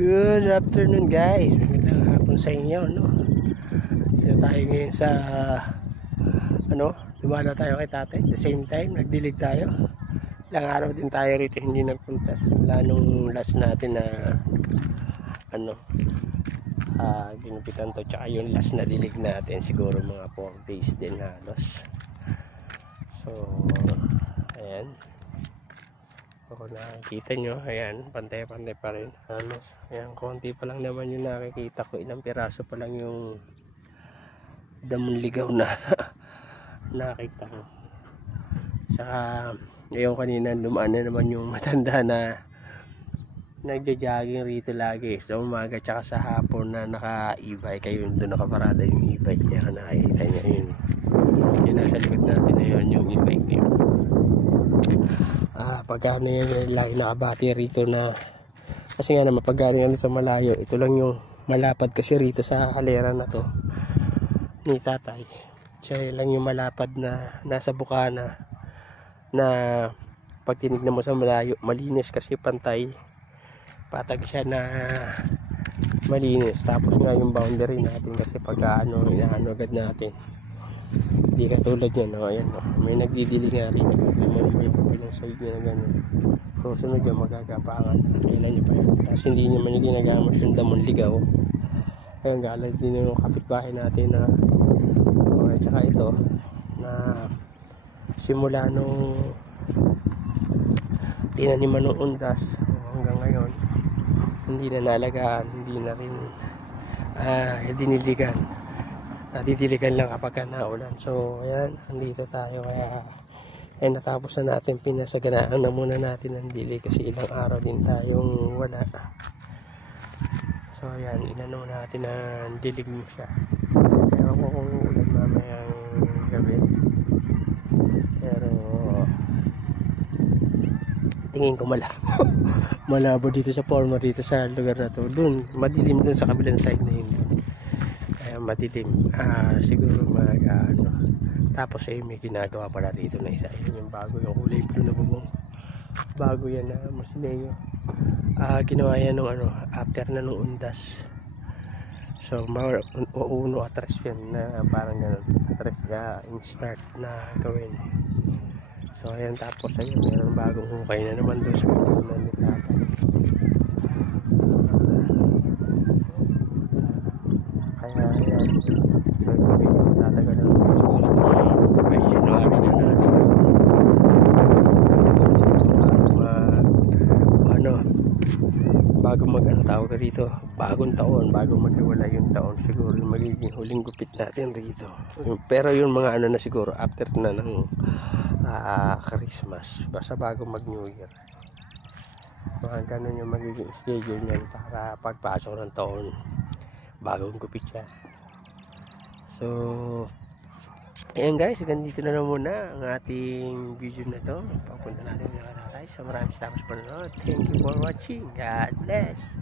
Good afternoon guys. Magandang hapon sa inyo, no? Dito tayo ngayon sa dumala tayo kay tatay. At the same time, nagdilig tayo. Ilang araw din tayo rito hindi nagpunta. Simula nung last natin na ginupitan to, tsaka yung last na dilig natin siguro mga 4 days din halos. So ayan, kung nakikita nyo, ayan, pantay-pantay pa rin halos. Ayan, konti pa lang naman yung nakikita ko, ilang piraso pa lang yung damon ligaw na nakita ko. Saka ngayon kanina dumaan na naman yung matanda na nagja-jogging rito lagi sa umaga tsaka sa hapon na naka-e-bike. Ayun, doon nakaparada yung e-bike niya, nakikita niya yun. Yung nasa likod natin na yun, yung e-bike niya. Pagka yun, lagi nakabati rito na, kasi nga naman paggaling sa malayo, ito lang yung malapad kasi rito sa halera na to ni tatay. Siya lang yung malapad na nasa bukana na pag tinignan mo sa malayo, malinis kasi pantay, patag siya na malinis. Tapos nga yung boundary natin kasi pag inaano agad natin, hindi katulad yan, no? Ayan, no? May nagdidili nga rin, may papilang side niya na gano'n. So sunod yan, magagapangan, kailan nyo pa yan. Tapos hindi naman yung ginagamit yung damon ligaw. Ayun, galang din yung kapitbahay natin na okay, tsaka ito na simula nung tinaniman ng undas hanggang ngayon hindi na nalagaan, hindi na rin diniligan. Didiligan lang kapag naulan. So ayan, nandito tayo, kaya natapos na natin, pinasaganaan na muna natin ang dili kasi ilang araw din tayong wala. So ayan, inano natin ang dilig mo siya. Pero kung ulan mamayang gabi, pero tingin ko malabo dito sa forma, dito sa lugar na to. Doon madilim, doon sa kabilang side na yun, kaya madilim. Siguro tapos may ginagawa pala dito na isa. Yun yung bago, yung kulay blue na bubong, bago yan na Musleo. Ginawa yan nung after na nung undas. So uno atras yan na parang gano'n, atras in-start na gawin. So ayan, tapos ayun, meron bagong hukay na naman doon sa pagkukunan ni tatay. Kaya ayan, so ito medyo tatagal na naman siguro ay January na natin bago tawag rito, bagong taon, bago maghiwala yung taon, siguro yung magiging huling gupit natin rito. Pero yung mga na siguro after na ng Christmas, basta bago mag New Year, mga ganun yung magiging schedule niyan para pagpasok ng taon, bagong gupit siya. So ayan guys, ganito na lang muna ang ating video na to. Papunta natin mga tatay. So maraming salamat sa panonood. Thank you for watching. God bless.